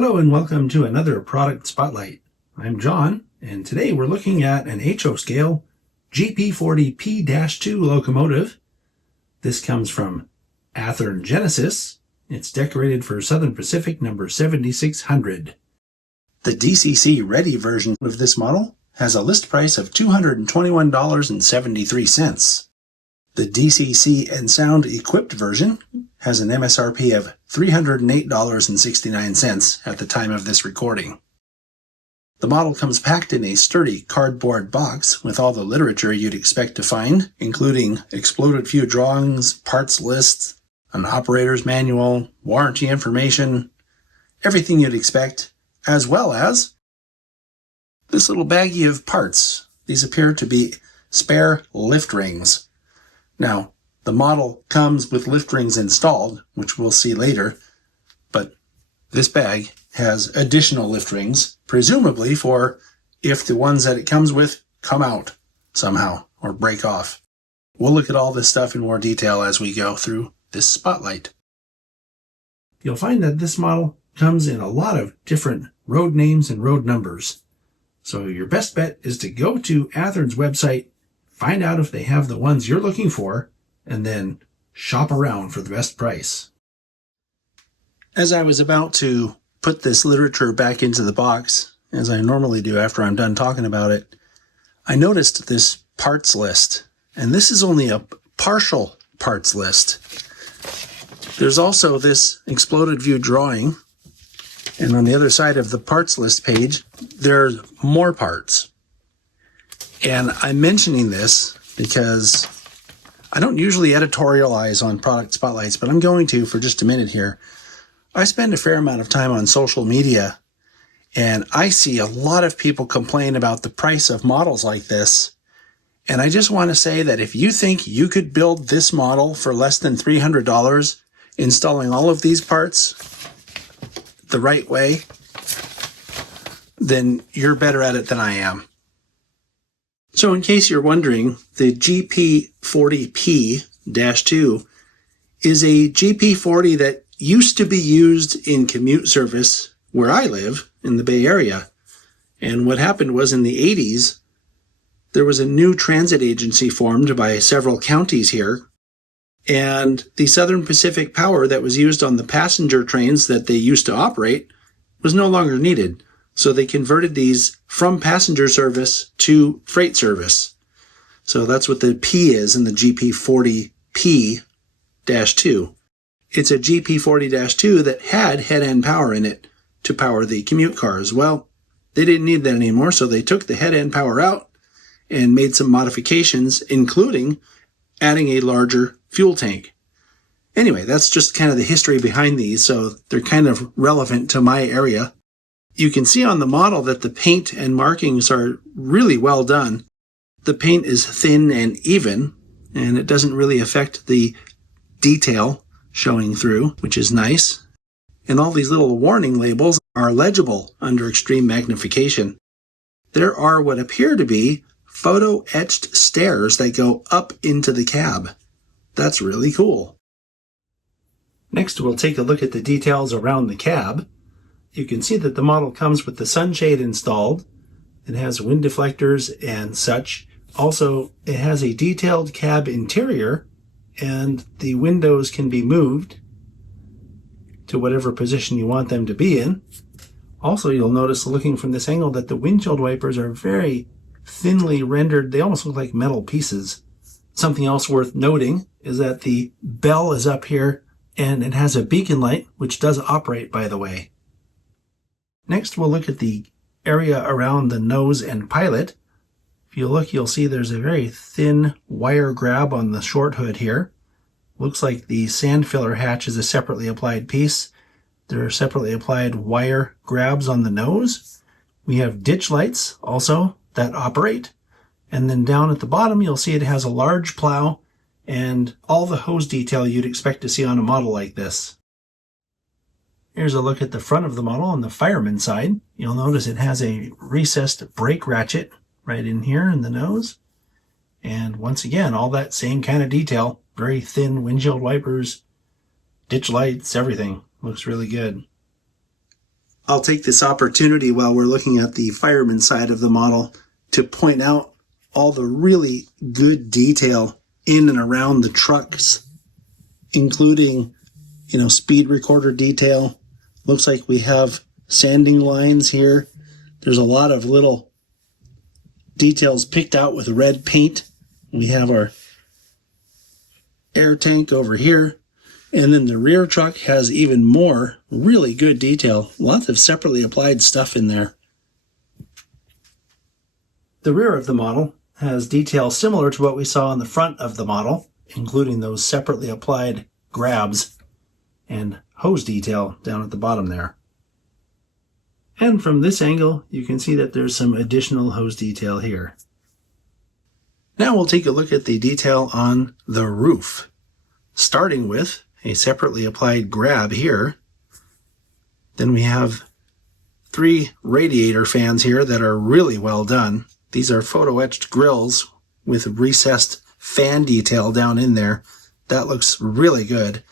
Hello and welcome to another product spotlight. I'm John, and today we're looking at an HO scale GP40P-2 locomotive. This comes from Athearn Genesis. It's decorated for Southern Pacific number 7600. The DCC ready version of this model has a list price of $221.73. The DCC and Sound equipped version has an MSRP of $308.69 at the time of this recording. The model comes packed in a sturdy cardboard box with all the literature you'd expect to find, including exploded few drawings, parts lists, an operator's manual, warranty information, everything you'd expect, as well as this little baggie of parts. These appear to be spare lift rings. Now, the model comes with lift rings installed, which we'll see later, but this bag has additional lift rings, presumably for if the ones that it comes with come out somehow or break off. We'll look at all this stuff in more detail as we go through this spotlight. You'll find that this model comes in a lot of different road names and road numbers. So your best bet is to go to Athearn's website, find out if they have the ones you're looking for, and then shop around for the best price. As I was about to put this literature back into the box, as I normally do after I'm done talking about it, I noticed this parts list, and this is only a partial parts list. There's also this exploded view drawing, and on the other side of the parts list page, there's more parts. And I'm mentioning this because I don't usually editorialize on product spotlights, but I'm going to for just a minute here. I spend a fair amount of time on social media, and I see a lot of people complain about the price of models like this. And I just want to say that if you think you could build this model for less than $300, installing all of these parts the right way, then you're better at it than I am. So in case you're wondering, the GP40P-2 is a GP40 that used to be used in commute service where I live in the Bay Area. And what happened was in the 80s, there was a new transit agency formed by several counties here. And the Southern Pacific power that was used on the passenger trains that they used to operate was no longer needed. So they converted these from passenger service to freight service. So that's what the P is in the GP40P-2. It's a GP40-2 that had head-end power in it to power the commute cars. Well, they didn't need that anymore, so they took the head-end power out and made some modifications, including adding a larger fuel tank. Anyway, that's just kind of the history behind these, so they're kind of relevant to my area. You can see on the model that the paint and markings are really well done. The paint is thin and even, and it doesn't really affect the detail showing through, which is nice. And all these little warning labels are legible under extreme magnification. There are what appear to be photo-etched stairs that go up into the cab. That's really cool. Next, we'll take a look at the details around the cab. You can see that the model comes with the sunshade installed. It has wind deflectors and such. Also, it has a detailed cab interior, and the windows can be moved to whatever position you want them to be in. Also, you'll notice looking from this angle that the windshield wipers are very thinly rendered. They almost look like metal pieces. Something else worth noting is that the bell is up here, and it has a beacon light, which does operate, by the way. Next, we'll look at the area around the nose and pilot. If you look, you'll see there's a very thin wire grab on the short hood here. Looks like the sand filler hatch is a separately applied piece. There are separately applied wire grabs on the nose. We have ditch lights also that operate. And then down at the bottom, you'll see it has a large plow and all the hose detail you'd expect to see on a model like this. Here's a look at the front of the model on the fireman side. You'll notice it has a recessed brake ratchet right in here in the nose. And once again, all that same kind of detail. Very thin windshield wipers, ditch lights, everything. Looks really good. I'll take this opportunity while we're looking at the fireman side of the model to point out all the really good detail in and around the trucks, including, speed recorder detail. Looks like we have sanding lines here. There's a lot of little details picked out with red paint. We have our air tank over here. And then the rear truck has even more really good detail. Lots of separately applied stuff in there. The rear of the model has detail similar to what we saw on the front of the model, including those separately applied grabs and hose detail down at the bottom there. And from this angle, you can see that there's some additional hose detail here. Now we'll take a look at the detail on the roof, starting with a separately applied grab here. Then we have 3 radiator fans here that are really well done. These are photo etched grills with recessed fan detail down in there. That looks really good.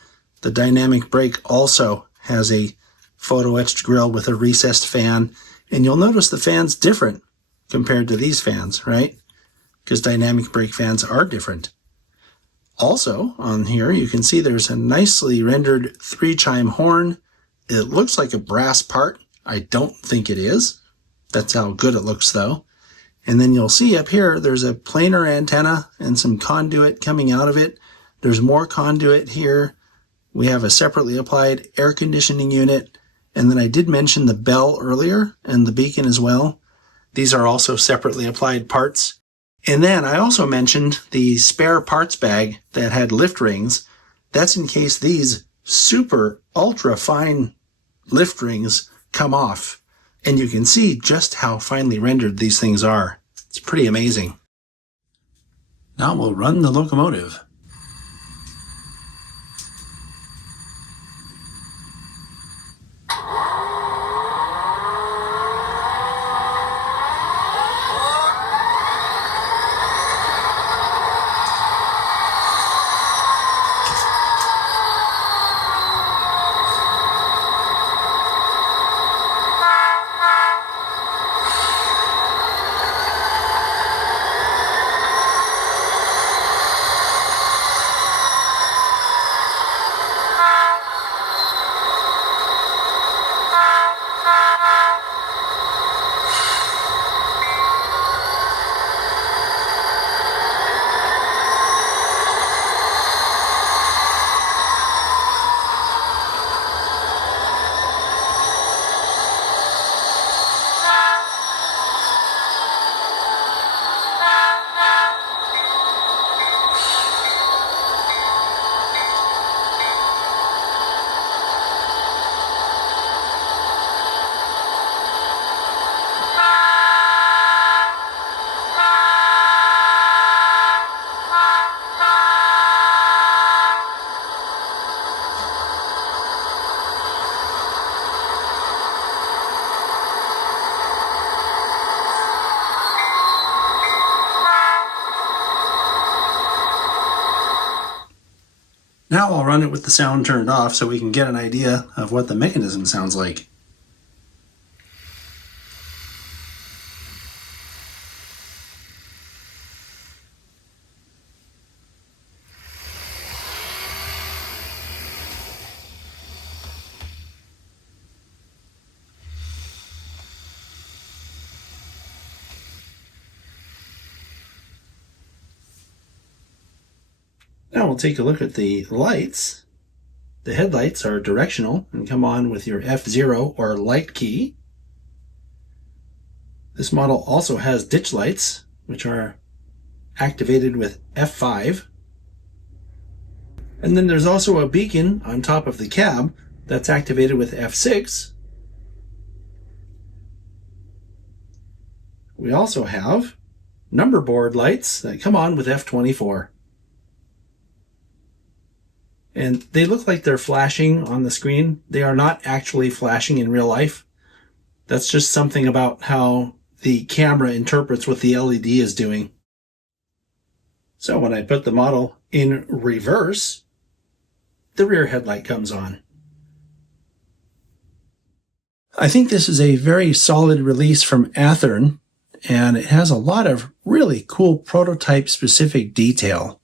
The dynamic brake also has a photo etched grill with a recessed fan, and you'll notice the fan's different compared to these fans, right? Because dynamic brake fans are different. Also, on here, you can see there's a nicely rendered 3-chime horn. It looks like a brass part. I don't think it is. That's how good it looks, though. And then you'll see up here, there's a planar antenna and some conduit coming out of it. There's more conduit here. We have a separately applied air conditioning unit. And then I did mention the bell earlier and the beacon as well. These are also separately applied parts. And then I also mentioned the spare parts bag that had lift rings. That's in case these super ultra fine lift rings come off. And you can see just how finely rendered these things are. It's pretty amazing. Now we'll run the locomotive. Now I'll run it with the sound turned off so we can get an idea of what the mechanism sounds like. Now we'll take a look at the lights. The headlights are directional and come on with your F0 or light key. This model also has ditch lights, which are activated with F5. And then there's also a beacon on top of the cab that's activated with F6. We also have number board lights that come on with F24. And they look like they're flashing on the screen. They are not actually flashing in real life. That's just something about how the camera interprets what the LED is doing. So when I put the model in reverse, the rear headlight comes on. I think this is a very solid release from Athearn, and it has a lot of really cool prototype-specific detail.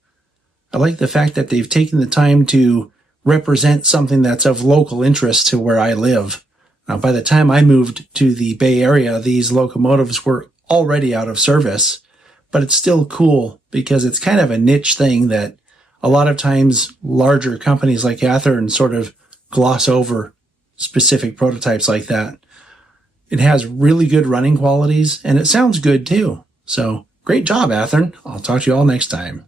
I like the fact that they've taken the time to represent something that's of local interest to where I live. Now, by the time I moved to the Bay Area, these locomotives were already out of service, but it's still cool because it's kind of a niche thing that a lot of times larger companies like Athearn sort of gloss over specific prototypes like that. It has really good running qualities, and it sounds good too. So great job, Athearn. I'll talk to you all next time.